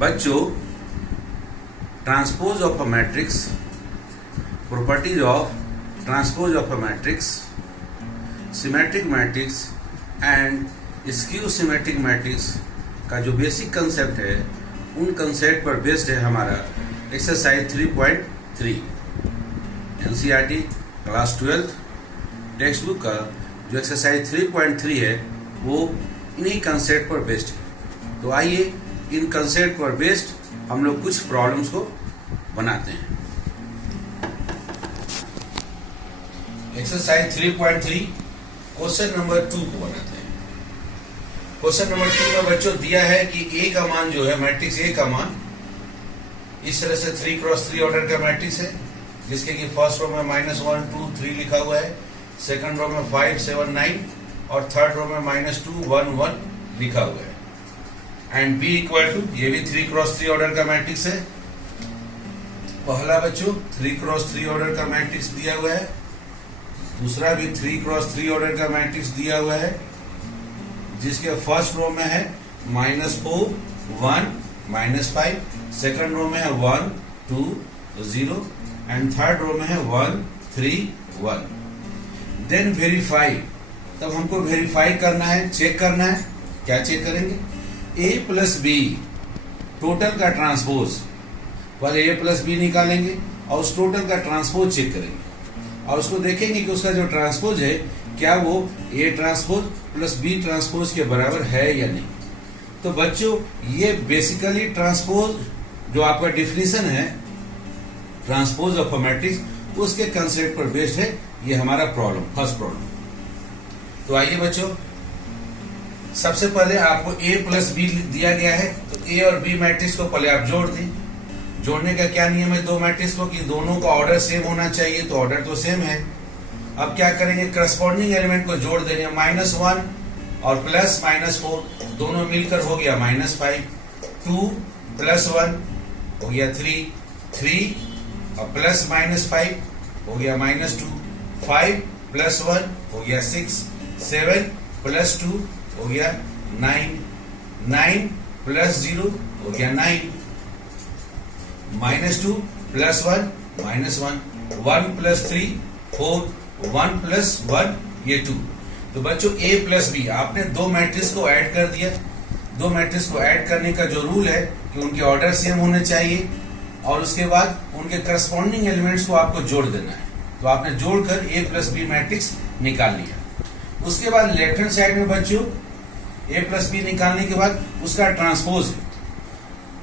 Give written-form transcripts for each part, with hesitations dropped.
बच्चों, transpose of a matrix, properties of transpose of a matrix, symmetric matrix and skew symmetric matrix का जो basic concept है, उन concept पर based है हमारा exercise 3.3 NCERT class 12 text book का जो एक्सरसाइज 3.3 है वो इन्हीं कंसेप्ट पर बेस्ड है। तो आइए इन कंसेप्ट पर बेस्ड हम लोग कुछ प्रॉब्लम्स को बनाते हैं। एक्सरसाइज 3.3 क्वेश्चन नंबर 2 को बनाते हैं। क्वेश्चन नंबर 2 में बच्चों दिया है कि ए का मान जो है, मैट्रिक्स ए का मान इस तरह से 3x3 ऑर्डर का मैट्रिक्स है, जिसके कि फर्स्ट रो में -1 2 3 लिखा हुआ है, सेकंड रो में 5 7 9 और थर्ड रो में -2 1 1 लिखा हुआ है। एंड बी इक्वल टू, ये भी 3x3 ऑर्डर का मैट्रिक्स है। पहला बच्चों 3x3 ऑर्डर का मैट्रिक्स दिया हुआ है, दूसरा भी 3x3 ऑर्डर का मैट्रिक्स दिया हुआ है, जिसके फर्स्ट रो में है -4 1 -5, सेकंड रो में है 1 2 0 एंड थर्ड रो में है 1 3 1। देन वेरीफाई, तब हमको वेरीफाई करना है, चेक करना है। क्या चेक करेंगे? a प्लस बी टोटल का ट्रांसपोज, पहले a प्लस बी निकालेंगे और उस टोटल का ट्रांसपोज चेक करेंगे और उसको देखेंगे कि उसका जो ट्रांसपोज है क्या वो a transpose plus b transpose के बराबर है या नहीं। तो बच्चों ये बेसिकली ट्रांसपोज जो आपका डिफिनीशन है ट्रांसपोज ऑफ अ मैट्रिक्स, उसके कंसेप्ट पर बेस्ड है ये हमारा प्रॉब्लम, फर्स्ट प्रॉब्लम। तो आइए बच्चों, सबसे पहले आपको a प्लस बी दिया गया है, तो a और b मैट्रिक्स को पहले आप जोड़ दें। जोड़ने का क्या नियम है दो मैट्रिक्स को, कि दोनों का ऑर्डर सेम होना चाहिए, तो ऑर्डर तो सेम है। अब क्या करेंगे, करस्पॉन्डिंग एलिमेंट को जोड़ देंगे। -1 और प्लस -4 दोनों मिलकर हो गया -5, 2 प्लस 1 हो गया 3, 3 और प्लस -5 हो गया -2, 5 प्लस 1 हो गया 6, 7 प्लस 2 हो गया 9, 9 प्लस 0 हो गया 9, -2 प्लस 1 -1, 1 प्लस 3 4, 1 प्लस 1 ये 2। तो बच्चों a प्लस बी आपने दो मैट्रिक्स को ऐड कर दिया। दो मैट्रिक्स को ऐड करने का जो रूल है कि उनके ऑर्डर सेम होने चाहिए और उसके बाद उनके करस्पॉन्डिंग एलिमेंट्स को आपको जोड़ देना है। तो आपने जोड़कर a प्लस बी मैट्रिक्स निकाल लिया। उसके बाद लेफ्ट हैंड साइड में बच्चों a प्लस बी निकालने के बाद उसका ट्रांसपोज है।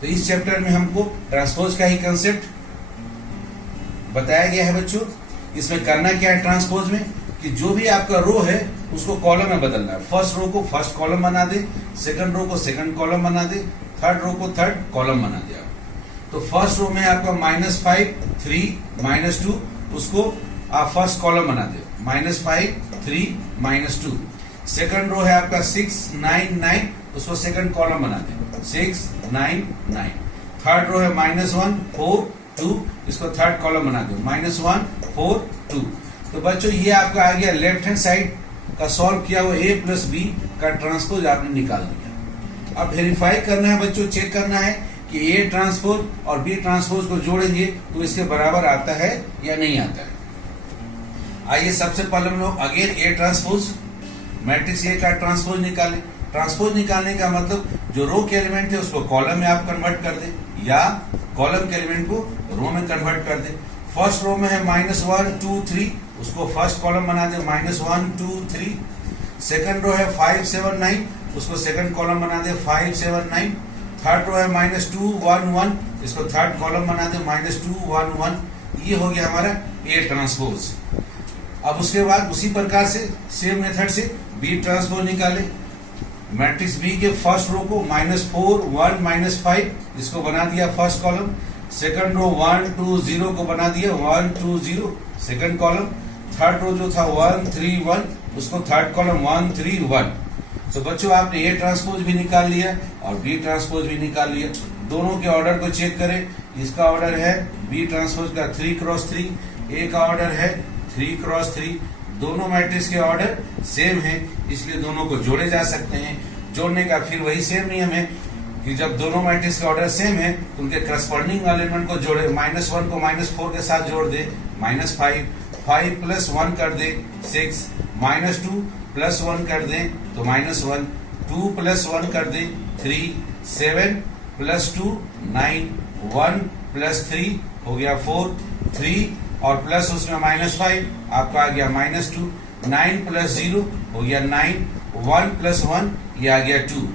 तो इस चैप्टर में हमको ट्रांसपोज का ही कंसेप्ट बताया गया है बच्चों। इसमें करना क्या है ट्रांसपोज में, कि जो भी आपका रो है उसको कॉलम में बदलना है। फर्स्ट रो को फर्स्ट कॉलम बना दे, सेकंड रो को सेकंड कॉलम बना दे, थर्ड रो को थर्ड कॉलम बना दे। तो फर्स्ट रो में आपका -5 3 -2 उसको आप फर्स्ट कॉलम बना दे, -5 3 -2। सेकंड रो है आपका 6 9 9 उसको सेकंड कॉलम बना दे, 6 9 9। थर्ड रो है -1 4 2 इसको थर्ड कॉलम बना दो, -1 4 2। तो बच्चों ये आपका आ गया लेफ्ट हैंड साइड का सॉल्व किया हुआ a प्लस बी का ट्रांसपोज आपने निकाल दिया। अब वेरीफाई करना है बच्चों, चेक करना है कि a ट्रांसपोज और b ट्रांसपोज को जोड़ेंगे तो इसके बराबर आता है या नहीं आता है। आइए सबसे पहले हम लोग again a transpose matrix a का ट्रांसपोज निकालें। ट्रांसपोज निकालने का मतलब जो रो के एलिमेंट है उसको कॉलम में आप कन्वर्ट कर दे या कॉलम के एलिमेंट को रो में कन्वर्ट कर दे। फर्स्ट रो में है -1 2 3 उसको फर्स्ट कॉलम बना दे, -1 2 3। सेकंड रो है 5 7 9 उसको सेकंड कॉलम बना दे, 5 7 9। थर्ड रो है -2 1 1 इसको थर्ड कॉलम बना दे, -2 1 1। ये हो गया हमारा a ट्रांसपोज। अब उसके बाद उसी प्रकार से सेम मेथड से b ट्रांसपोज निकाले। मैट्रिक्स b के फर्स्ट रो को -4 1 -5 इसको बना दिया फर्स्ट कॉलम, सेकंड रो 1 2 0 को बना दिया 1 2 0 सेकंड कॉलम। थर्ड रो जो था 1 3 1 उसको थर्ड कॉलम 1 3 1। तो बच्चों आपने a ट्रांसपोज भी निकाल लिया और b ट्रांसपोज भी निकाल लिया। दोनों के ऑर्डर को चेक करें। इसका ऑर्डर है b ट्रांसपोज का 3x3, a का ऑर्डर है 3x3। दोनों मैट्रिक्स के ऑर्डर सेम है, इसलिए दोनों को जोड़े जा सकते हैं। जोड़ने का फिर वही सेम नियम है कि जब दोनों मैट्रिक्स के ऑर्डर सेम है तो उनके करस्पॉन्डिंग एलिमेंट को जोड़े, -1 को -4 के साथ जोड़ दे, -5, 5 + 1 कर दे 6, -2 + 1 कर दे तो -1, 2 + 1 कर दे 3, 7 + 2 9, 1 + 3 हो गया 4, 3 और प्लस उसमें -5 आपका आ गया -2, 9 + 0 हो गया 9, 1 + 1 ये आ गया 2।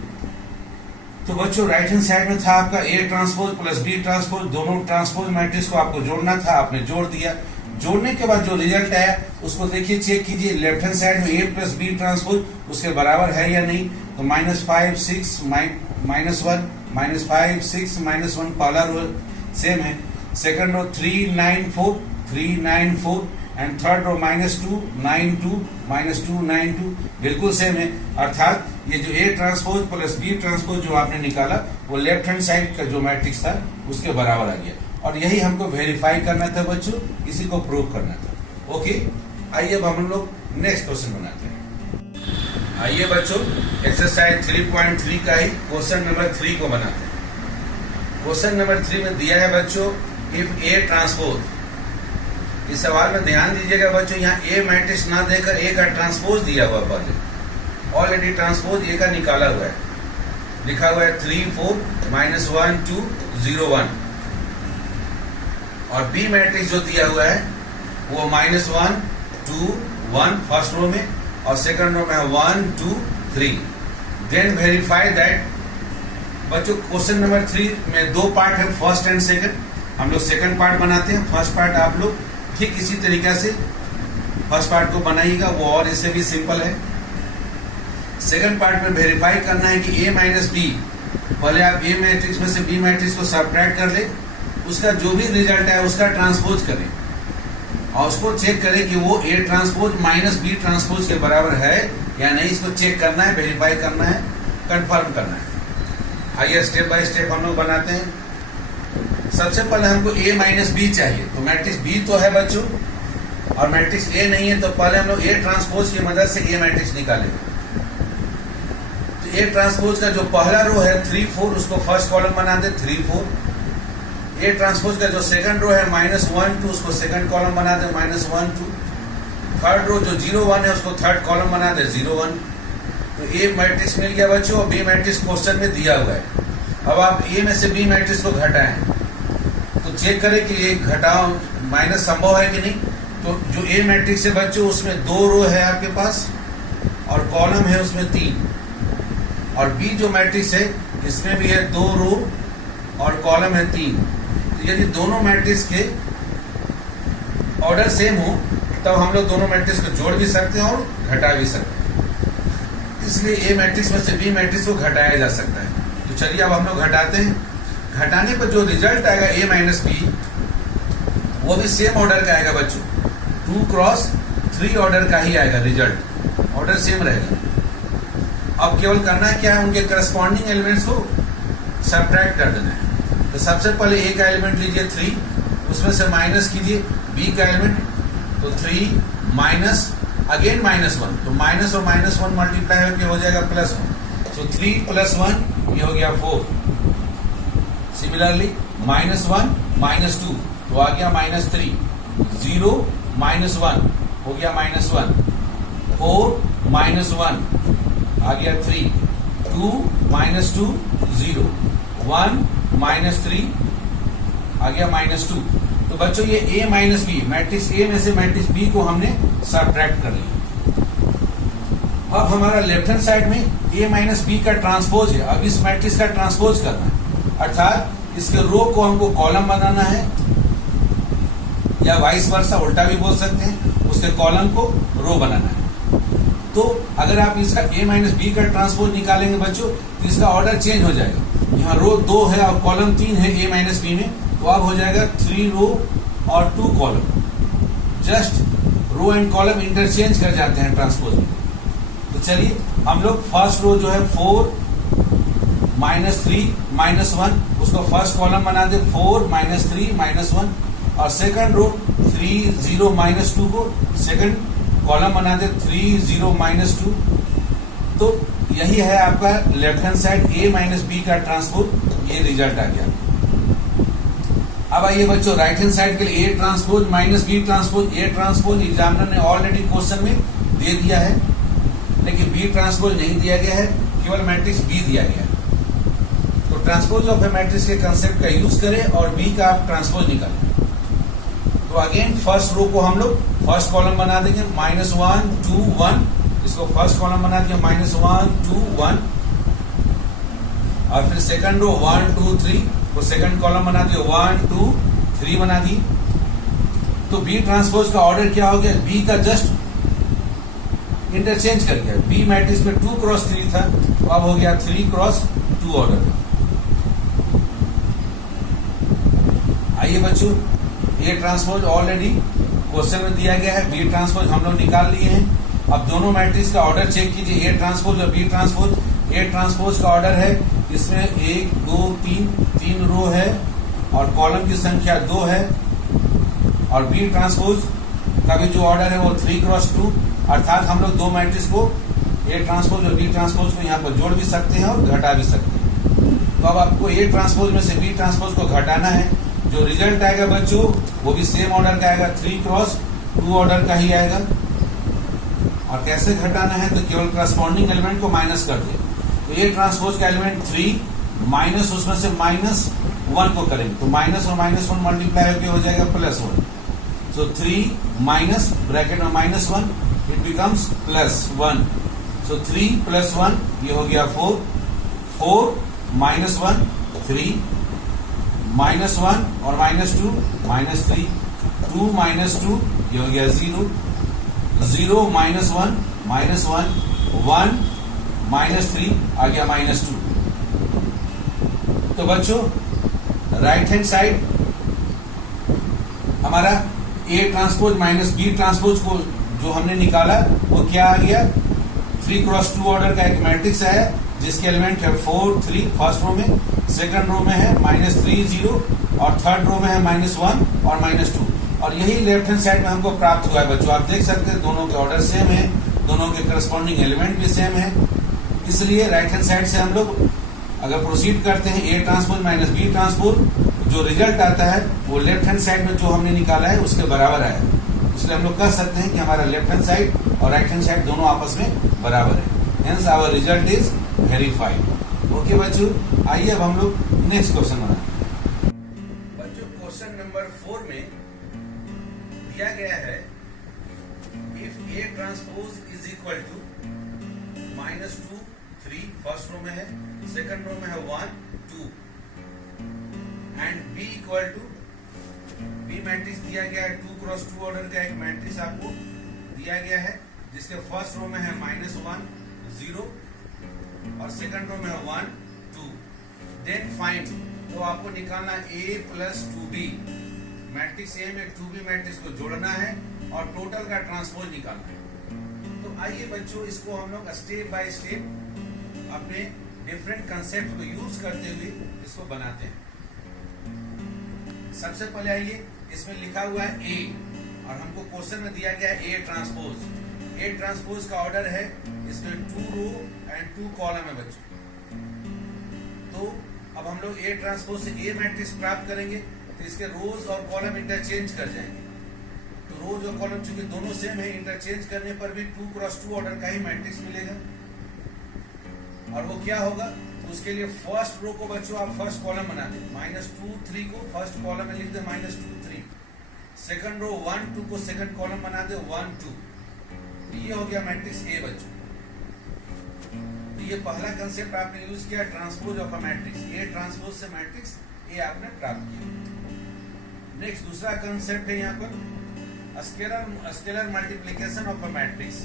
तो बच्चों राइट हैंड साइड में था आपका A ट्रांसपोज + B ट्रांसपोज, दोनों ट्रांसपोज मैट्रिक्स को आपको जोड़ना था, आपने जोड़ दिया। जोड़ने के बाद जो रिजल्ट आया उसको देखिए, चेक कीजिए लेफ्ट हैंड साइड में A + B ट्रांसपोज उसके बराबर है या नहीं। तो -5 6 -1 -5 6 -1 पहला रो सेम है, second row 3 9 4 3 9 4 and third row -2 9 2 -2 9 2 बिल्कुल सेम है। अर्थात ये जो A ट्रांसपोज + B ट्रांसपोज जो आपने निकाला वो लेफ्ट हैंड साइड का जो मैट्रिक्स था उसके बराबर आ गया, और यही हमको वेरीफाई करना था बच्चों, इसी को प्रूव करना था। ओके, आइए अब हम लोग नेक्स्ट क्वेश्चन बनाते हैं। आइए बच्चों एक्सरसाइज 3.3 का ही क्वेश्चन नंबर 3 को बनाते हैं। क्वेश्चन नंबर 3 में दिया है बच्चों, इफ A ट्रांसपोज, इस सवाल में ध्यान दीजिएगा बच्चों, यहाँ A मैट्रिक्स ना देकर A का ट्रांसपोज दिया हुआ, पहले ऑलरेडी ट्रांसपोज A का निकाला हुआ है, लिखा हुआ है 3 4 -1 2 0 1, और B मैट्रिक्स जो दिया हुआ है वो -1 2 1 फर्स्ट रो में, और सेकंड रो में है 1 2 3। Then verify that. बच्चों क्वेश्चन नंबर 3 में दो पार्ट है, फर्स्ट एंड सेकंड। हम लोग सेकंड पार्ट बनाते हैं, फर्स्ट पार्ट आप लोग ठीक इसी तरीके से फर्स्ट पार्ट को बनाइएगा, वो और इससे भी सिंपल है। सेकंड पार्ट में वेरीफाई करना है कि A - B, पहले आप A मैट्रिक्स में से B मैट्रिक्स को सब्ट्रैक्ट कर ले, उसका जो भी रिजल्ट है उसका ट्रांसपोज करें, और उसको चेक करें कि वो A ट्रांसपोज - B ट्रांसपोज के बराबर है या नहीं। इसको चेक करना है, वेरीफाई करना है, कंफर्म करना है। आइए स्टेप बाय स्टेप हम लोग बनाते हैं। सबसे पहले हमको A - B चाहिए, तो मैट्रिक्स B तो है बच्चों और मैट्रिक्स A नहीं है, तो पहले हम लोग A ट्रांसपोज की मदद से A मैट्रिक्स निकालेंगे। तो A ट्रांसपोज का जो पहला रो है 3 4 उसको फर्स्ट कॉलम बना दे 3 4। A ट्रांसपोज का जो सेकंड रो है -1 2 उसको सेकंड कॉलम बना दे -1 2। थर्ड रो जो 0 1 है उसको थर्ड कॉलम बना दे 0 1। तो A मैट्रिक्स मिल गया बच्चों, और B मैट्रिक्स क्वेश्चन में दिया हुआ है। अब आप A में से B मैट्रिक्स को घटाएं, तो चेक करें कि ये घटाओ माइनस संभव है कि नहीं। तो जो A मैट्रिक्स है बच्चों उसमें 2 रो है आपके पास, और कॉलम है उसमें 3, और B जो मैट्रिक्स है इसमें भी है 2 रो और कॉलम है 3। तो यदि दोनों मैट्रिक्स के ऑर्डर सेम हो तब हम लोग दोनों मैट्रिक्स को जोड़ भी सकते हैं और घटा भी सकते हैं, इसलिए A मैट्रिक्स में से B मैट्रिक्स को घटाया जा सकता है। तो चलिए अब हम लोग घटाते हैं। घटाने पर जो रिजल्ट आएगा A - B वो भी सेम ऑर्डर का आएगा बच्चों, 2 × 3 ऑर्डर का ही आएगा रिजल्ट, ऑर्डर सेम रहेगा। अब केवल करना है क्या है, उनके करस्पॉन्डिंग एलिमेंट्स को सब्ट्रैक्ट कर देना है। तो सबसे पहले A का एलिमेंट लीजिए 3, उसमें से माइनस कीजिए B का एलिमेंट, तो 3 माइनस अगेन -1, तो माइनस और -1 मल्टीप्लाई होकर हो जाएगा +1। तो 3 + 1 ये हो गया 4। सिमिलरली -1 -2 तो आ गया -3, 0 -1 हो गया -1, 4 -1 आ गया 3, 2 -2 0, 1 -3 आ गया -2। तो बच्चों ये A - B, मैट्रिक्स A में से मैट्रिक्स B को हमने सब्ट्रैक्ट कर लिया। अब हमारा लेफ्ट हैंड साइड में A - B का ट्रांसपोज है, अब इस मैट्रिक्स का ट्रांसपोज करना है, अर्थात इसके रो को हमको कॉलम बनाना है, या वाइस वर्सा उल्टा भी बोल सकते हैं, उसके कॉलम को रो बनाना है। तो अगर आप इसका A - B का ट्रांसपोज निकालेंगे बच्चों तो इसका ऑर्डर चेंज हो जाएगा। यहाँ रो 2 है और कॉलम 3 है A - B में, तो अब हो जाएगा 3 रो और 2 column. Just row and column interchange कर जाते हैं ट्रांसपोज में। तो चलिए हम लोग फर्स्ट रो जो है 4 -3 -1 उसको फर्स्ट कॉलम बना दे 4 -3 -1, और सेकंड रो 3 0 -2 को सेकंड कॉलम बना दे 3 0 -2। तो यही है आपका left hand side A minus B का ट्रांसपोज, ये रिजल्ट आ गया। अब आइए बच्चों राइट हैंड साइड के लिए A transpose minus B transpose. A transpose examiner ने ऑलरेडी क्वेश्चन में दे दिया है, लेकिन बी ट्रांसपोज नहीं दिया गया है, केवल मैट्रिक्स बी दिया गया है। तो ट्रांसपोज ऑफ ए मैट्रिक्स के कंसेप्ट का यूज करें और बी का आप ट्रांसपोज निकालें। तो अगेन फर्स्ट रो को हम लोग फर्स्ट कॉलम बना देंगे -1 2 1, इसको फर्स्ट कॉलम बना दिया -1 2 1, और फिर सेकंड रो 1 2 3 को सेकंड कॉलम बना दिया 1 2 3 बना दी। तो बी ट्रांसपोज का ऑर्डर क्या हो गया, बी का जस्ट इंटरचेंज कर गया। बी मैट्रिक्स में 2 क्रॉस 3 था, तो अब हो गया 3 क्रॉस 2 ऑर्डर। आइए बच्चों ए ट्रांसपोज ऑलरेडी क्वेश्चन में दिया गया है, बी ट्रांसपोज हम लोग निकाल लिए हैं। अब दोनों मैट्रिक्स का ऑर्डर चेक कीजिए, ए ट्रांसपोज और बी ट्रांसपोज। ए ट्रांसपोज का ऑर्डर है, इसमें 1 2 3 रो है और कॉलम की संख्या 2 है, और बी ट्रांसपोज का भी जो ऑर्डर है वो 3 क्रॉस 2, अर्थात हम लोग दो मैट्रिक्स को ए ट्रांसपोज और बी ट्रांसपोज को यहाँ पर जोड़ भी सकते हैं और घटा भी सकते हैं। तो अब आपको ए ट्रांसपोज में से बी ट्रांसपोज को घटाना है। जो रिजल्ट आएगा बच्चों वो भी सेम ऑर्डर का आएगा, 3 क्रॉस 2 ऑर्डर का ही आएगा। और कैसे घटाना है, तो केवल करस्पॉन्डिंग एलिमेंट को माइनस कर दे। तो ए ट्रांसपोज का एलिमेंट 3 माइनस उसमें से -1 को करेंगे, तो माइनस और -1 मल्टीप्लाई होकर हो जाएगा +1। सो 3 माइनस ब्रैकेट में -1 इट बिकम्स +1। सो 3 + 1 ये हो गया 4, 4 -1 3, -1 और -2 -3, 2 -2 ये हो गया 0, 0 -1 -1 1 -3 आ गया -2। तो बच्चों राइट हैंड साइड हमारा A transpose minus B transpose को जो हमने निकाला वो क्या आ गया, 3 क्रॉस 2 ऑर्डर का एक मैट्रिक्स है जिसके एलिमेंट है 4 3 फर्स्ट रो में, सेकंड रो में है -3 0 और थर्ड रो में है -1 और -2। और यही लेफ्ट हैंड साइड में हमको प्राप्त हुआ है बच्चों। आप देख सकते हैं दोनों के ऑर्डर सेम है, दोनों के करस्पॉन्डिंग एलिमेंट भी सेम है। इसलिए राइट हैंड साइड से हम लोग अगर प्रोसीड करते हैं A transpose minus B transpose, जो रिजल्ट आता है वो लेफ्ट हैंड साइड में जो हमने निकाला है उसके बराबर आया। इसलिए हम लोग कह सकते हैं कि हमारा लेफ्ट हैंड साइड और राइट हैंड साइड दोनों आपस में बराबर है। Hence our result is verified. Okay बच्चों, आइए अब हम लोग नेक्स्ट क्वेश्चन बनाते हैं। बच्चों क्वेश्चन नंबर 4 में दिया गया है if A transpose is equal to -2 3 first row में है, सेकंड रो में है 1 2 and B equal to B matrix दिया गया है 2 क्रॉस 2 ऑर्डर का एक मैट्रिक्स आपको दिया गया है जिसके फर्स्ट रो में है -1 0 और सेकंड रो में है 1 2। देन फाइंड, तो आपको निकालना a + 2b मैट्रिक्स ए में 2b मैट्रिक्स को जोड़ना है और टोटल का ट्रांसपोज निकालना है। तो आइए बच्चों इसको हम लोग स्टेप बाय स्टेप अपने डिफरेंट कंसेप्ट को यूज करते हुए इसको बनाते हैं। सबसे पहले आइए इसमें लिखा हुआ है ए और हमको क्वेश्चन में दिया गया है ए ट्रांसपोज। ए ट्रांसपोज का ऑर्डर है, इसमें 2 रो एंड 2 कॉलम है बच्चों। तो अब हम लोग ए ट्रांसपोज से ए मैट्रिक्स प्राप्त करेंगे तो इसके रोज और कॉलम इंटरचेंज कर जाएंगे। तो रोज और कॉलम चूंकि दोनों सेम है, इंटरचेंज करने पर भी 2 क्रॉस 2 ऑर्डर का ही मैट्रिक्स मिलेगा। और वो क्या होगा, तो उसके लिए फर्स्ट रो को बच्चों आप फर्स्ट कॉलम बना दें, -2 3 को फर्स्ट कॉलम में लिख दे -2 3। सेकंड रो 1 2 को सेकंड कॉलम बना दे 1 2। ये हो गया मैट्रिक्स ए बच्चों। तो ये पहला कंसेप्ट आपने यूज किया transpose of a matrix, A transpose से मैट्रिक्स ए आपने प्राप्त किया। नेक्स्ट दूसरा कंसेप्ट है यहाँ पर scalar multiplication of a matrix.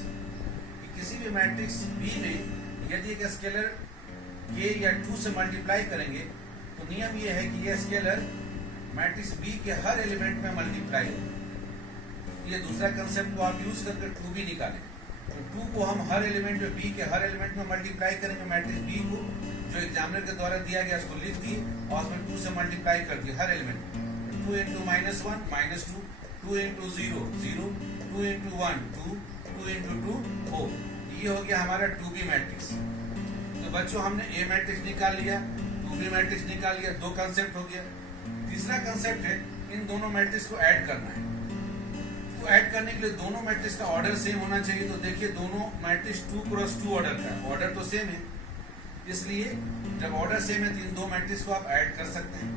किसी भी मैट्रिक्स बी में यदि एक स्केलर के या 2 से मल्टीप्लाई करेंगे तो नियम ये है कि यह स्केलर मैट्रिक्स बी के हर एलिमेंट में मल्टीप्लाई हो। ये दूसरा कंसेप्ट को आप यूज करके 2b निकालें। तो 2 को हम हर एलिमेंट में बी के हर एलिमेंट में मल्टीप्लाई करेंगे, मैट्रिक्स बी को जो एग्जामिनर के द्वारा दिया गया उसको लिख दिए और उसमें 2 से मल्टीप्लाई कर दिए हर एलिमेंट। 2 × -1 -2, 2 × 0 0, 2 × 1 2, 2 × 2 4। ये हो गया हमारा 2b मैट्रिक्स। तो बच्चों हमने ए मैट्रिक्स निकाल लिया, 2b मैट्रिक्स निकाल लिया, दो कंसेप्ट हो गया। तीसरा कंसेप्ट है इन दोनों मैट्रिक्स को ऐड करना है। तो ऐड करने के लिए दोनों मैट्रिक्स का ऑर्डर सेम होना चाहिए। तो देखिए दोनों मैट्रिक्स 2x2 ऑर्डर का है, ऑर्डर तो सेम है, इसलिए जब ऑर्डर सेम है तो इन दो मैट्रिक्स को आप ऐड कर सकते हैं।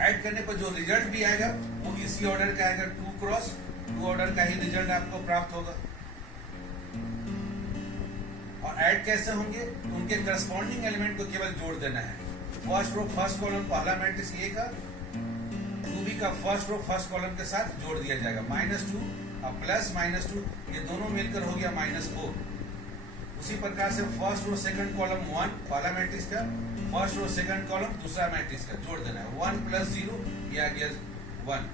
ऐड करने पर जो रिजल्ट भी आएगा वो इसी ऑर्डर का आएगा, 2x2 ऑर्डर का ही रिजल्ट आपको प्राप्त होगा। और ऐड कैसे होंगे, उनके करस्पॉन्डिंग एलिमेंट को केवल जोड़ देना है। फर्स्ट रो फर्स्ट कॉलम पहला मैट्रिक्स ए का, 2b का फर्स्ट रो फर्स्ट कॉलम के साथ जोड़ दिया जाएगा। -2 और प्लस -2 ये दोनों मिलकर हो गया -4। उसी प्रकार से फर्स्ट रो सेकंड कॉलम 1 पहला मैट्रिक्स का, फर्स्ट रो सेकंड कॉलम दूसरा मैट्रिक्स का जोड़ देना है। 1 + 0 ये आ गया 1।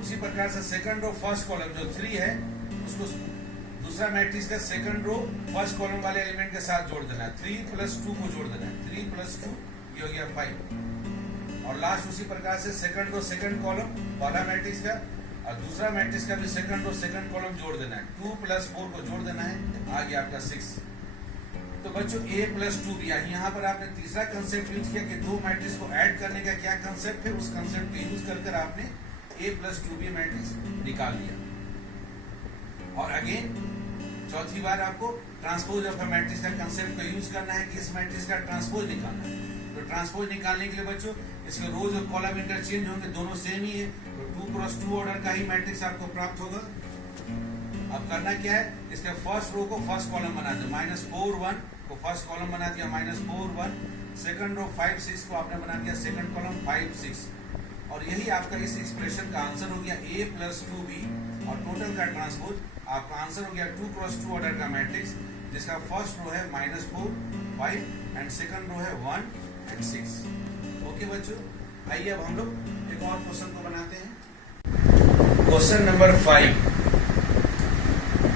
उसी प्रकार से सेकंड रो फर्स्ट कॉलम जो 3 है उसको दूसरा मैट्रिक्स का सेकंड रो फर्स्ट कॉलम वाले एलिमेंट के साथ जोड़ देना है। 3 + 2 को जोड़ देना है, 3 + 2 ये हो गया 5। और लास्ट उसी प्रकार से सेकंड रो सेकंड कॉलम पहला मैट्रिक्स का और दूसरा मैट्रिक्स का भी सेकंड रो सेकंड कॉलम जोड़ देना है। 2 + 4 को जोड़ देना है, आ गया आपका 6। तो बच्चों a + 2b, यहाँ पर आपने तीसरा कंसेप्ट यूज किया कि दो मैट्रिक्स को ऐड करने का क्या कंसेप्ट है, उस कंसेप्ट को यूज कर आपने a + 2b मैट्रिक्स निकाल लिया। और अगेन चौथी बार आपको ट्रांसपोज ऑफ अ मैट्रिक्स का कंसेप्ट का यूज करना है कि इस मैट्रिक्स का ट्रांसपोज निकालना है। तो ट्रांसपोज निकालने के लिए बच्चों इसके रोज और कॉलम इंटरचेंज होंगे, दोनों सेम ही है, तो 2x2 ऑर्डर का ही मैट्रिक्स आपको प्राप्त होगा। अब करना क्या है, इसके फर्स्ट रो को फर्स्ट कॉलम बना दो, -4 1 को फर्स्ट कॉलम बना दिया, -4 1। सेकंड रो 5 6 को आपने बना दिया सेकंड कॉलम 5 6। और यही आपका इस एक्सप्रेशन का आंसर हो गया a + 2b। और टोटल का ट्रांसपोज आपका आंसर हो गया 2x2 ऑर्डर का मैट्रिक्स, जिसका फर्स्ट रो है -4 5 एंड सेकंड रो है 1 और 6। ओके बच्चों, आइए अब हम लोग एक और क्वेश्चन को बनाते हैं। क्वेश्चन नंबर 5,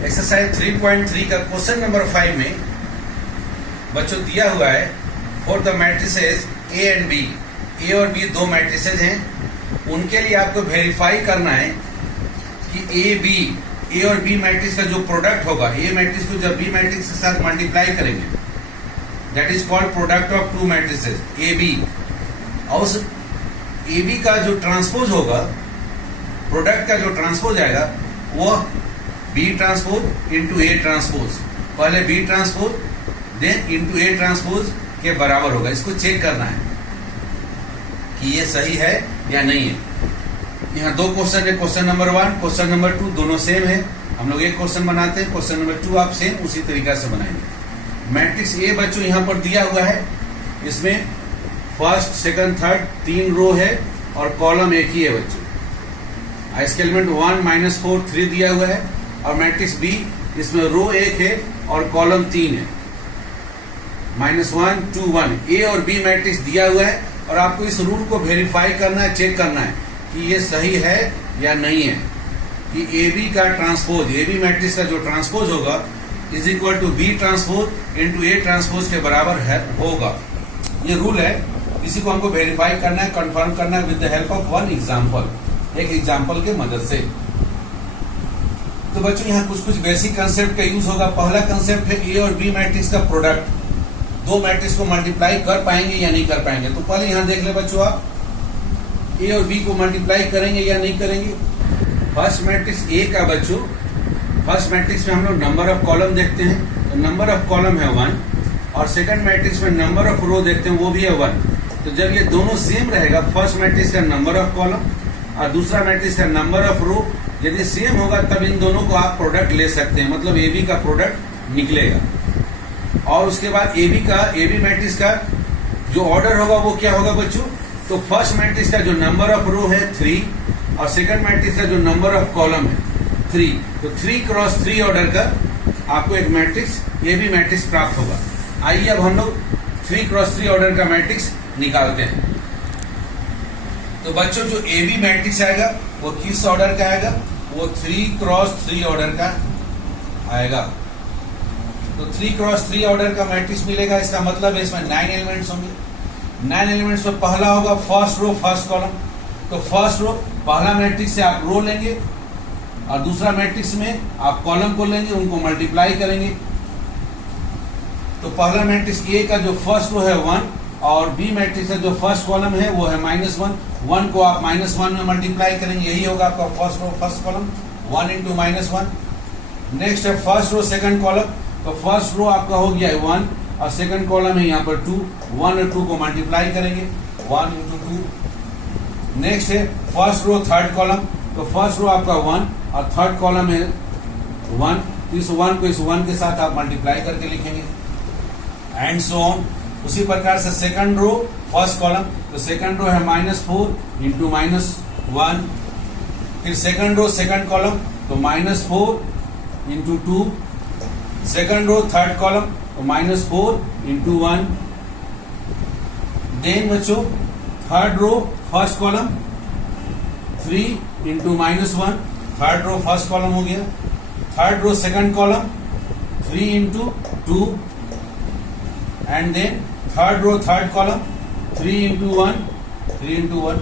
एक्सरसाइज 3.3 का क्वेश्चन नंबर 5 में बच्चों दिया हुआ है for the matrices A and B, A और बी दो मैट्रिसेस हैं, उनके लिए आपको वेरीफाई करना है कि ए और बी मैट्रिक्स का जो प्रोडक्ट होगा, ए मैट्रिक्स को जब बी मैट्रिक्स के साथ मल्टीप्लाई करेंगे, that is called product of two matrices A B. और उस ए बी का जो ट्रांसपोज होगा, प्रोडक्ट का जो ट्रांसपोज आएगा वो B transpose into A transpose, पहले B transpose then into A transpose के बराबर होगा। इसको चेक करना है कि ये सही है या नहीं है। यहाँ दो क्वेश्चन है, क्वेश्चन नंबर 1 क्वेश्चन नंबर 2 दोनों सेम है। हम लोग एक क्वेश्चन बनाते हैं, क्वेश्चन नंबर 2 आप सेम उसी तरीका से बनाएंगे। मैट्रिक्स ए बच्चों यहाँ पर दिया हुआ है, इसमें फर्स्ट सेकंड थर्ड 3 रो है और कॉलम एक ही है बच्चों। इसके एलिमेंट 1 -4 3 दिया हुआ है। और मैट्रिक्स बी, इसमें रो एक है और कॉलम 3 है, -1 2 1। ए और बी मैट्रिक्स दिया हुआ है और आपको इस रूल को वेरीफाई करना है, चेक करना है कि ये सही है या नहीं है, कि ए बी का ट्रांसपोज, ए बी मैट्रिक्स का जो ट्रांसपोज होगा is equal to B transpose into A transpose के बराबर है होगा। ये रूल है, इसी को हमको वेरीफाई करना है, कंफर्म करना है with the help of one example, एक एग्जाम्पल के मदद से। तो बच्चों यहाँ कुछ बेसिक कंसेप्ट का यूज होगा। पहला कंसेप्ट है ए और बी मैट्रिक्स का प्रोडक्ट, दो मैट्रिक्स को मल्टीप्लाई कर पाएंगे या नहीं कर पाएंगे। तो पहले यहाँ देख ले बच्चों, आप ए और बी को मल्टीप्लाई करेंगे या नहीं करेंगे। फर्स्ट मैट्रिक्स ए का बच्चों, फर्स्ट मैट्रिक्स में हम लोग नंबर ऑफ कॉलम देखते हैं, तो नंबर ऑफ कॉलम है 1। और सेकंड मैट्रिक्स में नंबर ऑफ रो देखते हैं, वो भी है 1। तो जब ये दोनों सेम रहेगा, फर्स्ट मैट्रिक्स का नंबर ऑफ कॉलम और दूसरा मैट्रिक्स का नंबर ऑफ रो यदि सेम होगा, तब इन दोनों को आप प्रोडक्ट ले सकते हैं, मतलब ए बी का प्रोडक्ट निकलेगा। और उसके बाद ए बी मैट्रिक्स का जो ऑर्डर होगा वो क्या होगा बच्चों, तो फर्स्ट मैट्रिक्स का जो नंबर ऑफ रो है 3 और सेकंड मैट्रिक्स का जो नंबर ऑफ कॉलम है 3, तो 3x3 ऑर्डर का आपको एक मैट्रिक्स ए बी मैट्रिक्स प्राप्त होगा। आइए अब हम लोग 3x3 ऑर्डर का मैट्रिक्स निकालते हैं। तो बच्चों जो ए बी मैट्रिक्स आएगा वो किस ऑर्डर का आएगा, वो 3x3 ऑर्डर का आएगा। तो 3x3 ऑर्डर का मैट्रिक्स मिलेगा, इसका मतलब है इसमें 9 एलिमेंट्स होंगे। 9 एलिमेंट्स में पहला होगा फर्स्ट रो फर्स्ट कॉलम, तो फर्स्ट रो पहला मैट्रिक्स से आप रो लेंगे और दूसरा मैट्रिक्स में आप कॉलम को लेंगे, उनको मल्टीप्लाई करेंगे। तो पहला मैट्रिक्स ए का जो फर्स्ट रो है 1 और बी मैट्रिक्स का जो फर्स्ट कॉलम है वो है -1। 1 को आप -1 में मल्टीप्लाई करेंगे, यही होगा आपका first row first column 1 into -1। Next है फर्स्ट रो सेकंड कॉलम, तो फर्स्ट रो आपका हो गया 1 और सेकंड कॉलम है यहाँ पर 2। 1 और 2 को मल्टीप्लाई करेंगे 1 इंटू 2। नेक्स्ट है फर्स्ट रो थर्ड कॉलम, तो फर्स्ट रो आपका 1 और थर्ड कॉलम है 1, तो इस 1 को इस 1 के साथ आप मल्टीप्लाई करके लिखेंगे एंड सो ऑन। उसी प्रकार से सेकंड रो फर्स्ट कॉलम, तो सेकंड रो है -4 इंटू -1। फिर सेकंड रो सेकंड कॉलम, तो -4 into 2। Second row third column, तो -4 इंटू 1। देन बच्चों third row first column 3 into -1, third row first column हो गया। Third row second column 3 into 2 and then third row third column 3 into 1, 3 into 1।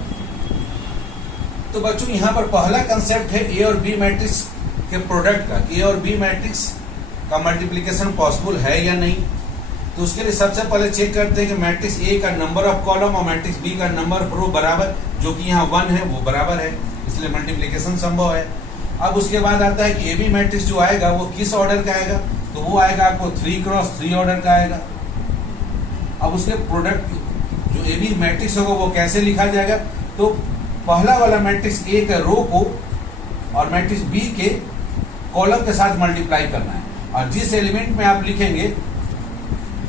तो बच्चों यहाँ पर पहला कंसेप्ट है ए और बी मैट्रिक्स के प्रोडक्ट का, ए और बी मैट्रिक्स का मल्टीप्लिकेशन पॉसिबल है या नहीं। तो उसके लिए सबसे पहले चेक करते हैं कि मैट्रिक्स ए का नंबर ऑफ कॉलम और मैट्रिक्स बी का नंबर ऑफ रो बराबर, जो कि यहाँ 1 है वो बराबर है, इसलिए मल्टीप्लिकेशन संभव है। अब उसके बाद आता है कि ए बी मैट्रिक्स जो आएगा वो किस ऑर्डर का आएगा, तो वो आएगा आपको 3 क्रॉस 3 ऑर्डर का आएगा। अब उसके प्रोडक्ट जो ए बी मैट्रिक्स होगा वो कैसे लिखा जाएगा, तो पहला वाला मैट्रिक्स ए के रो को और मैट्रिक्स बी के कॉलम के साथ मल्टीप्लाई करना है, और जिस एलिमेंट में आप लिखेंगे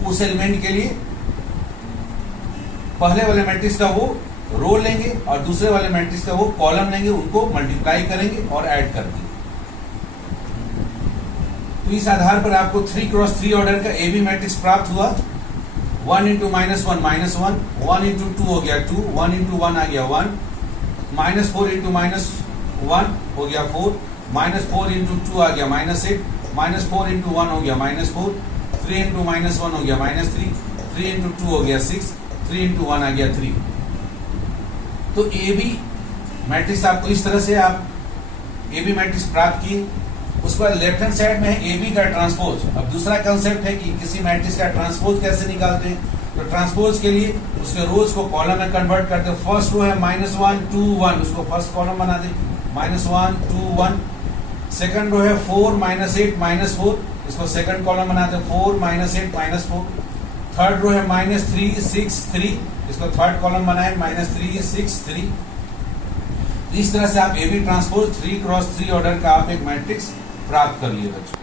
उस एलिमेंट के लिए पहले वाले मैट्रिक्स का वो रो लेंगे और दूसरे वाले मैट्रिक्स का वो कॉलम लेंगे, उनको मल्टीप्लाई करेंगे और ऐड कर देंगे। तो इस आधार पर आपको 3 क्रॉस 3 ऑर्डर का ए बी मैट्रिक्स प्राप्त हुआ। 1 इंटू -1 -1, 1 इंटू 2 हो गया 2, 1 इंटू 1 आ गया 1, -4 इंटू -1 हो गया 4, -4 इंटू 2 आ गया -8, -4 इंटू 1 हो गया -4, 3 इंटू -1 हो गया -3, 3 इंटू 2 हो गया 6, 3 इंटू 1 आ गया 3। तो ए बी मैट्रिक्स आपको इस तरह से आप ए बी मैट्रिक्स प्राप्त किए। उसके बाद लेफ्ट हैंड साइड में है ए बी का ट्रांसपोज। अब दूसरा कंसेप्ट है कि किसी मैट्रिक्स का ट्रांसपोज कैसे निकालते हैं, तो ट्रांसपोज के लिए उसके रोज को कॉलम में कन्वर्ट करते हैं। फर्स्ट रो है -1 2 1, उसको फर्स्ट कॉलम बना दें -1 2 1। सेकंड रो है 4 -8 -4, इसको सेकंड कॉलम बनाते हैं 4 -8 -4। थर्ड रो है -3 6 3, इसको थर्ड कॉलम बनाए -3 6 3। इस तरह से आप A B transpose 3 cross 3 order का आप एक मैट्रिक्स प्राप्त कर लिए बच्चों।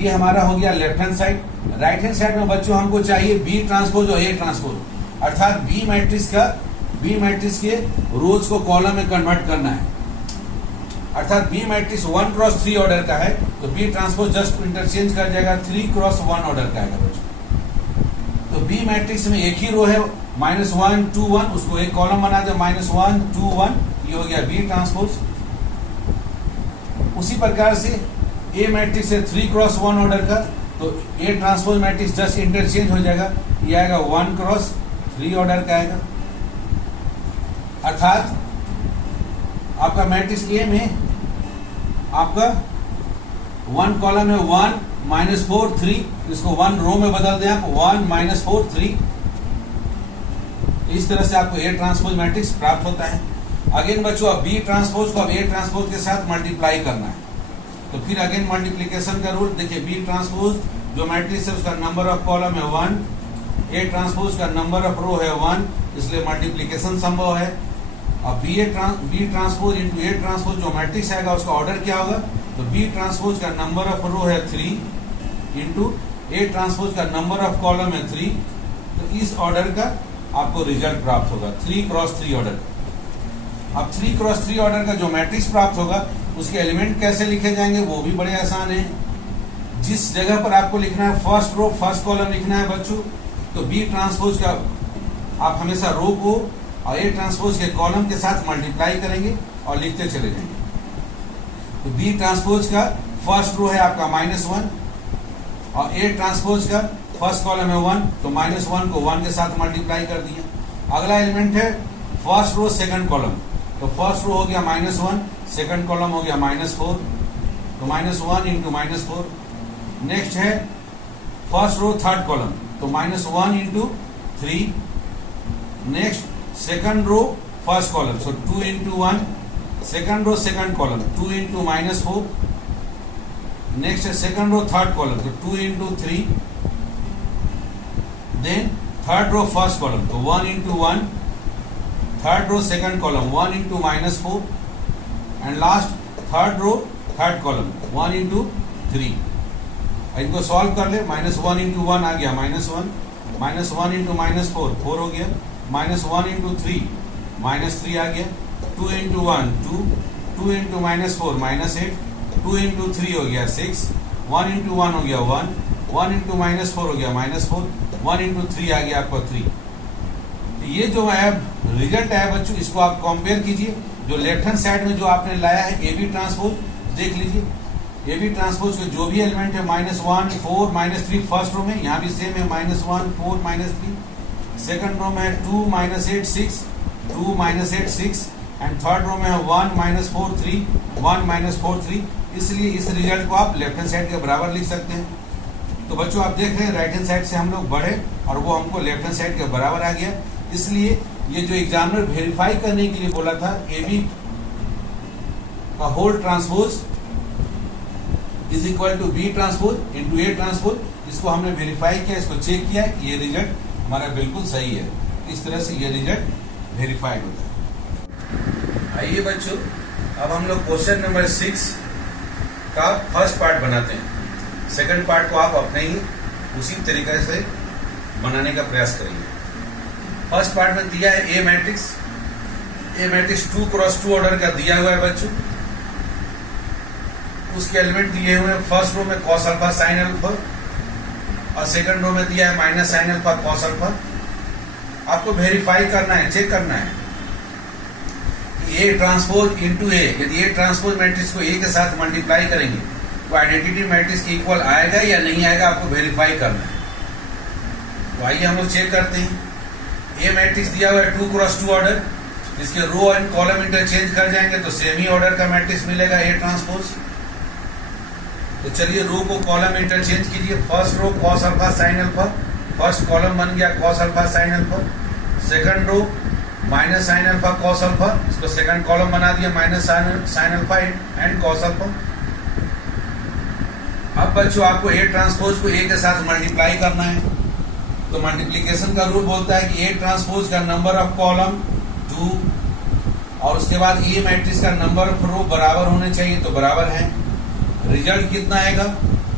ये हमारा हो गया left hand side. Right hand side में बच्चों हमको चाहिए बी ट्रांसपोज और ए ट्रांसपोज, अर्थात बी मैट्रिक्स के रोज को कॉलम में कन्वर्ट करना है। अर्थात बी मैट्रिक्स 1 क्रॉस 3 ऑर्डर का है, तो बी ट्रांसपोज जस्ट इंटरचेंज कर जाएगा 3 क्रॉस 1 ऑर्डर का आएगा बच्चों। तो बी मैट्रिक्स में एक ही रो है -1 2 1, उसको एक कॉलम बना दो -1 2 1, ये हो गया बी ट्रांसपोज। उसी प्रकार से ए मैट्रिक्स है 3 क्रॉस 1 ऑर्डर का, तो A transpose matrix just interchange हो जाएगा, ये आएगा 1 क्रॉस 3 ऑर्डर का आएगा। अर्थात आपका मैट्रिक्स ए में आपका 1 कॉलम है 1 -4 3, इसको 1 रो में बदल दें आप 1 -4 3। इस तरह से आपको ए ट्रांसपोज मैट्रिक्स प्राप्त होता है। अगेन बच्चों अब बी ट्रांसपोज को अब ए ट्रांसपोज के साथ मल्टीप्लाई करना है, तो फिर अगेन मल्टीप्लिकेशन का रूल देखिए। बी ट्रांसपोज जो मैट्रिक्स है उसका नंबर ऑफ कॉलम है 1, ए ट्रांसपोज का नंबर ऑफ रो है 1, इसलिए मल्टीप्लिकेशन संभव है। अब B transpose into A transpose जो मैट्रिक्स आएगा उसका ऑर्डर क्या होगा, तो बी ट्रांसपोज का नंबर ऑफ रो है 3 इंटू ए ट्रांसपोज का नंबर ऑफ कॉलम है 3, तो इस ऑर्डर का आपको रिजल्ट प्राप्त होगा 3 क्रॉस 3 ऑर्डर। अब 3 क्रॉस 3 ऑर्डर का जो मैट्रिक्स प्राप्त होगा उसके एलिमेंट कैसे लिखे जाएंगे वो भी बड़े आसान है। जिस जगह पर आपको लिखना है फर्स्ट रो फर्स्ट कॉलम लिखना है बच्चों, तो बी ट्रांसपोज का आप हमेशा रो को और ए ट्रांसपोज के कॉलम के साथ मल्टीप्लाई करेंगे और लिखते चले जाएंगे। तो बी ट्रांसपोज का फर्स्ट रो है आपका -1 और ए ट्रांसपोज का फर्स्ट कॉलम है 1, तो -1 को 1 के साथ मल्टीप्लाई कर दिया। अगला एलिमेंट है फर्स्ट रो सेकंड कॉलम, तो फर्स्ट रो हो गया -1, सेकंड कॉलम हो गया -4, तो -1 इंटू -4। नेक्स्ट है फर्स्ट रो थर्ड कॉलम, तो -1 into 3। Next second row first column, so 2 into 1। Second row second column 2 into -4। Next है सेकंड रो थर्ड कॉलम, तो 2 into 3। Then third row first column, तो 1 into 1। Third row second column 1 into -4। And last third row third column 1 into 3। इनको solve कर ले, -1 into 1 आ गया -1, -1 into -4 4 हो गया, -1 into 3 -3 आ गया, 2 इंटू 1 2, 2 इंटू -4 -8, 2 इंटू 3 हो गया 6, 1 इंटू 1 हो गया 1, 1 इंटू -4 हो गया -4, 1 इंटू 3 आ गया आपका 3। तो ये जो है रिजल्ट है बच्चों, इसको आप कंपेयर कीजिए। जो लेफ्ट हैंड साइड में जो आपने लाया है ए बी ट्रांसपोज, देख लीजिए ए बी ट्रांसपोज के जो भी एलिमेंट है -1 4 -3 फर्स्ट रो में, यहाँ भी सेम है -1 4 -3। सेकंड रो में है 2 -8 6, 2 -8 6, एंड थर्ड रो में है 1 -4 3, 1 -4 3। इसलिए इस रिजल्ट को आप लेफ्ट हैंड साइड के बराबर लिख सकते हैं। तो बच्चों आप देख रहे हैं राइट हैंड साइड से हम लोग बढ़े और वो हमको लेफ्ट हैंड साइड के बराबर आ गया। इसलिए ये जो एग्जामिनर वेरीफाई करने के लिए बोला था ए बी का whole transpose is equal to B transpose into A transpose, इसको हमने वेरीफाई किया, इसको चेक किया कि ये रिजल्ट हमारा बिल्कुल सही है। इस तरह से ये रिजल्ट वेरीफाइड होता है। आइए बच्चों, अब हम लोग क्वेश्चन नंबर 6 का फर्स्ट पार्ट बनाते हैं। सेकंड पार्ट को आप अपने ही उसी तरीके से बनाने का प्रयास करेंगे। फर्स्ट पार्ट में दिया है ए मैट्रिक्स 2 क्रॉस 2 ऑर्डर का दिया हुआ है बच्चों। उसके एलिमेंट दिए हुए हैं फर्स्ट रो में cos अल्फा sin अल्फा और सेकंड रो में दिया है minus sin alpha cos alpha. आपको वेरीफाई करना है, चेक करना है ए ट्रांसपोज इंटू ए, यदि ए ट्रांसपोज मैट्रिक्स को ए के साथ मल्टीप्लाई करेंगे तो आइडेंटिटी मैट्रिक्स के इक्वल आएगा या नहीं आएगा, आपको वेरीफाई करना है। तो आइए हम लोग चेक करते हैं। ए मैट्रिक्स दिया हुआ है 2 क्रॉस 2 ऑर्डर, इसके रो एंड कॉलम इंटरचेंज कर जाएंगे तो सेम ही ऑर्डर का मैट्रिक्स मिलेगा ए ट्रांसपोज। तो चलिए रो को कॉलम इंटरचेंज कीजिए। First row cos alpha sin alpha, first column बन गया cos alpha sin alpha. Second row minus sin alpha cos alpha, इसको सेकंड कॉलम बना दिया minus sin alpha and cos alpha. अब बच्चों आपको ए ट्रांसपोज को ए के साथ मल्टीप्लाई करना है। तो मल्टीप्लीकेशन का रूल बोलता है कि ए ट्रांसपोज का नंबर ऑफ कॉलम 2 और उसके बाद ए मैट्रिक्स का नंबर ऑफ रो बराबर होने चाहिए, तो बराबर है। रिजल्ट कितना आएगा,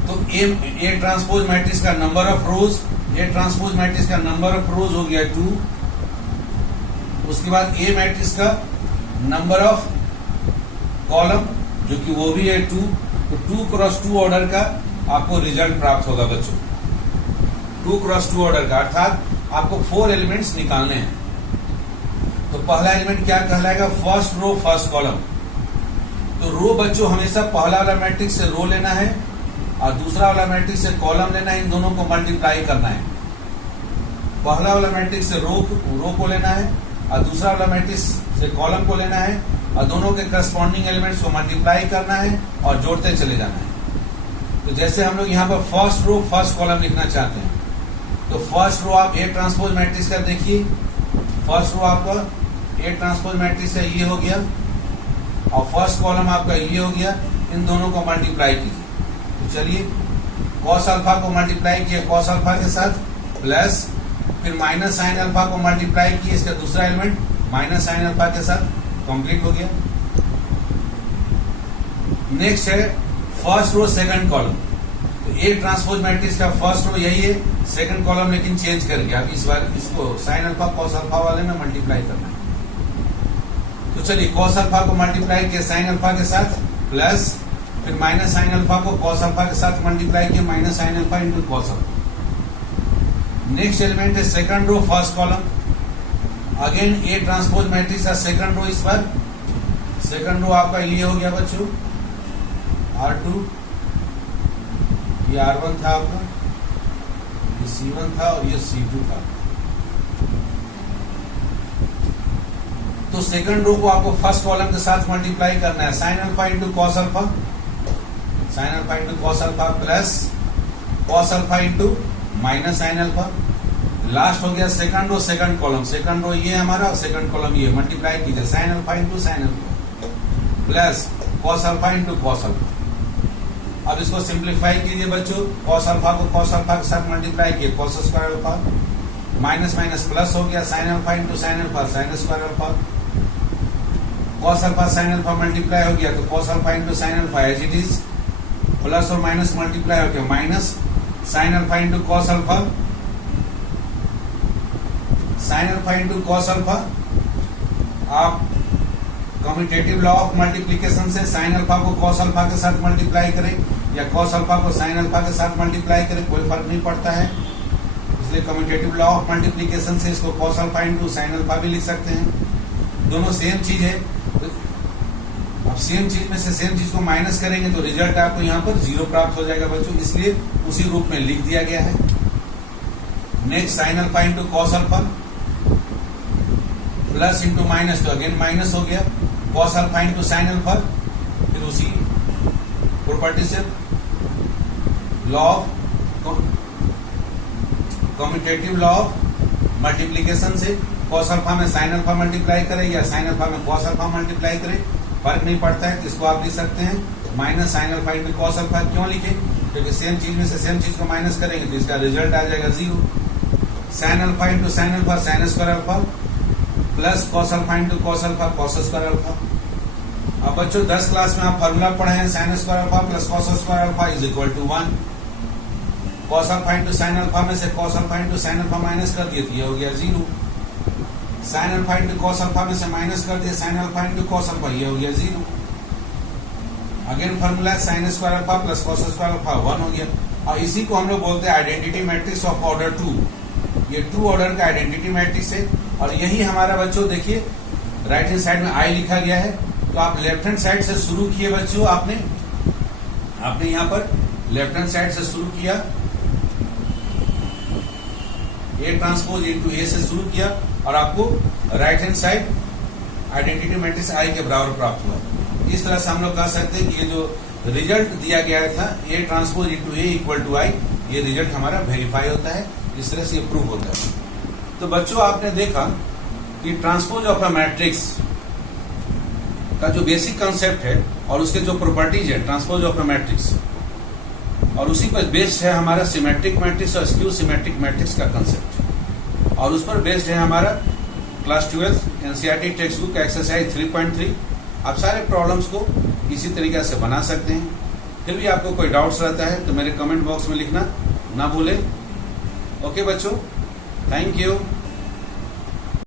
तो ए ट्रांसपोज मैट्रिक्स का number of rose, A transpose matrix का नंबर ऑफ रोज हो गया 2, उसके बाद ए मैट्रिक्स का नंबर ऑफ कॉलम जो कि वो भी है 2, तो 2 क्रॉस 2 ऑर्डर का आपको रिजल्ट प्राप्त होगा बच्चों। 2 क्रॉस 2 ऑर्डर का अर्थात आपको 4 एलिमेंट्स निकालने हैं। तो पहला एलिमेंट क्या कहलाएगा, फर्स्ट रो फर्स्ट कॉलम। तो रो बच्चों हमेशा पहला वाला मैट्रिक्स से रो लेना है और दूसरा वाला मैट्रिक्स से कॉलम लेना है, इन दोनों को मल्टीप्लाई करना है। पहला वाला मैट्रिक्स से रो को लेना है और दूसरा वाला मैट्रिक्स से कॉलम को लेना है और दोनों के करस्पॉन्डिंग एलिमेंट्स को मल्टीप्लाई करना है और जोड़ते चले जाना है। तो जैसे हम लोग यहाँ पर फर्स्ट रो फर्स्ट कॉलम लिखना चाहते हैं, तो फर्स्ट रो आप ए ट्रांसपोज मैट्रिक्स का देखिए, फर्स्ट रो आपका ए ट्रांसपोज मैट्रिक्स का ये हो गया और फर्स्ट कॉलम आपका ये हो गया, इन दोनों को मल्टीप्लाई कीजिए। तो चलिए cos अल्फा को मल्टीप्लाई किए cos अल्फा के साथ प्लस फिर माइनस sin अल्फा को मल्टीप्लाई किए इसका दूसरा एलिमेंट माइनस sin अल्फा के साथ, कंप्लीट हो गया। नेक्स्ट है फर्स्ट रो सेकंड कॉलम। तो ए ट्रांसपोज मैट्रिक्स का फर्स्ट रो यही है, सेकंड कॉलम लेकिन चेंज करके अब इस बार इसको sin अल्फा cos अल्फा वाले में मल्टीप्लाई करना है। तो चलिए cos अल्फा को मल्टीप्लाई किया sin अल्फा के साथ प्लस फिर माइनस sin अल्फा को cos अल्फा के साथ मल्टीप्लाई किया minus sin alpha into cos alpha. Next element है second row first column, again A transpose matrix का सेकंड रो, इस बार सेकंड रो आपका ये हो गया बच्चों R2, ये R1 था आपका, ये C1 था और ये C2 था। तो सेकंड रो को आपको फर्स्ट कॉलम के साथ मल्टीप्लाई करना है, sin alpha into cos alpha, sin alpha into cos alpha plus cos alpha into minus sine alpha. Last हो गया second row second column, second row ये हमारा और सेकंड कॉलम ये, मल्टीप्लाई कीजिए sine alpha into sine alpha plus cos alpha into cos alpha. अब इसको simplify कीजिए बच्चों, कॉस अल्फा को कॉस अल्फा के साथ मल्टीप्लाई किए cos square alpha, minus minus plus हो गया sign alpha into sine alpha sine square alpha, cos alpha sine alpha multiply हो गया तो cos alpha into sine alpha as it is, plus और minus multiply हो गया minus sine alpha into cos alpha, sine alpha into cos alpha. आप commutative law of multiplication से sine alpha को cos alpha के साथ मल्टीप्लाई करें या कॉस अल्फा को साइन अल्फा के साथ मल्टीप्लाई करें, कोई फर्क नहीं पड़ता है। इसलिए कम्यूटेटिव लॉ ऑफ मल्टीप्लीकेशन से इसको cos alpha into sine alpha भी लिख सकते हैं, दोनों सेम चीज है। अब सेम चीज में से सेम चीज को माइनस करेंगे तो रिजल्ट आपको यहाँ पर 0 प्राप्त हो जाएगा बच्चों, इसलिए उसी रूप में लिख दिया गया है। Next sign alpha into cos alpha plus into minus, तो अगेन माइनस हो गया cos alpha into sine alpha, फिर उसी प्रॉपर्टी से law of commutative law of multiplication से कॉस अल्फा में साइन अल्फा मल्टीप्लाई करें या साइन अल्फा में कॉस अल्फा मल्टीप्लाई करें, फर्क नहीं पड़ता है। तो इसको आप लिख सकते हैं minus sine alpha into cos alpha. क्यों लिखे? क्योंकि सेम चीज में से सेम चीज को माइनस करेंगे तो इसका रिजल्ट आ जाएगा 0। Sine alpha into sine alpha sine square alpha plus cos alpha into cos alpha cos square alpha. अब बच्चों 10 क्लास में आप फॉर्मूला पढ़े हैं, sine square alpha plus cos square alpha is equal to 1। Cos alpha into sine alpha में से cos alpha into sine alpha minus कर दिए तो ये हो गया 0। Sine alpha into cos alpha में से माइनस कर दिया sign alpha into cos alpha, ये हो गया 0। Again formula sine square alpha plus cos square alpha 1 हो गया। और इसी को हम लोग बोलते हैं आइडेंटिटी मैट्रिक्स ऑफ ऑर्डर 2। ये 2 ऑर्डर का आइडेंटिटी मैट्रिक्स है और यही हमारा बच्चों देखिए राइट हैंड साइड में आई लिखा गया है। तो आप लेफ्ट हैंड साइड से शुरू किए बच्चों, आपने यहाँ पर लेफ्ट हैंड साइड से शुरू किया, ए ट्रांसपोज इंटू ए से शुरू किया और आपको right hand side identity matrix I के बराबर प्राप्त हुआ। इस तरह से हम लोग कह सकते हैं कि ये जो रिजल्ट दिया गया था A transpose into A equal to I, ये रिजल्ट हमारा वेरीफाई होता है, इस तरह से ये प्रूव होता है। तो बच्चों आपने देखा कि ट्रांसपोज ऑफ अ मैट्रिक्स का जो बेसिक कंसेप्ट है और उसके जो प्रॉपर्टीज है ट्रांसपोज ऑफ अ मैट्रिक्स, और उसी पर बेस्ड है हमारा सिमेट्रिक मैट्रिक्स और स्क्यू सिमेट्रिक मैट्रिक्स का कंसेप्ट, और उस पर बेस्ड है हमारा class 12 NCERT text book exercise 3.3। आप सारे प्रॉब्लम्स को इसी तरीके से बना सकते हैं। फिर भी आपको कोई डाउट्स रहता है तो मेरे कमेंट बॉक्स में लिखना ना भूलें। ओके बच्चों, थैंक यू।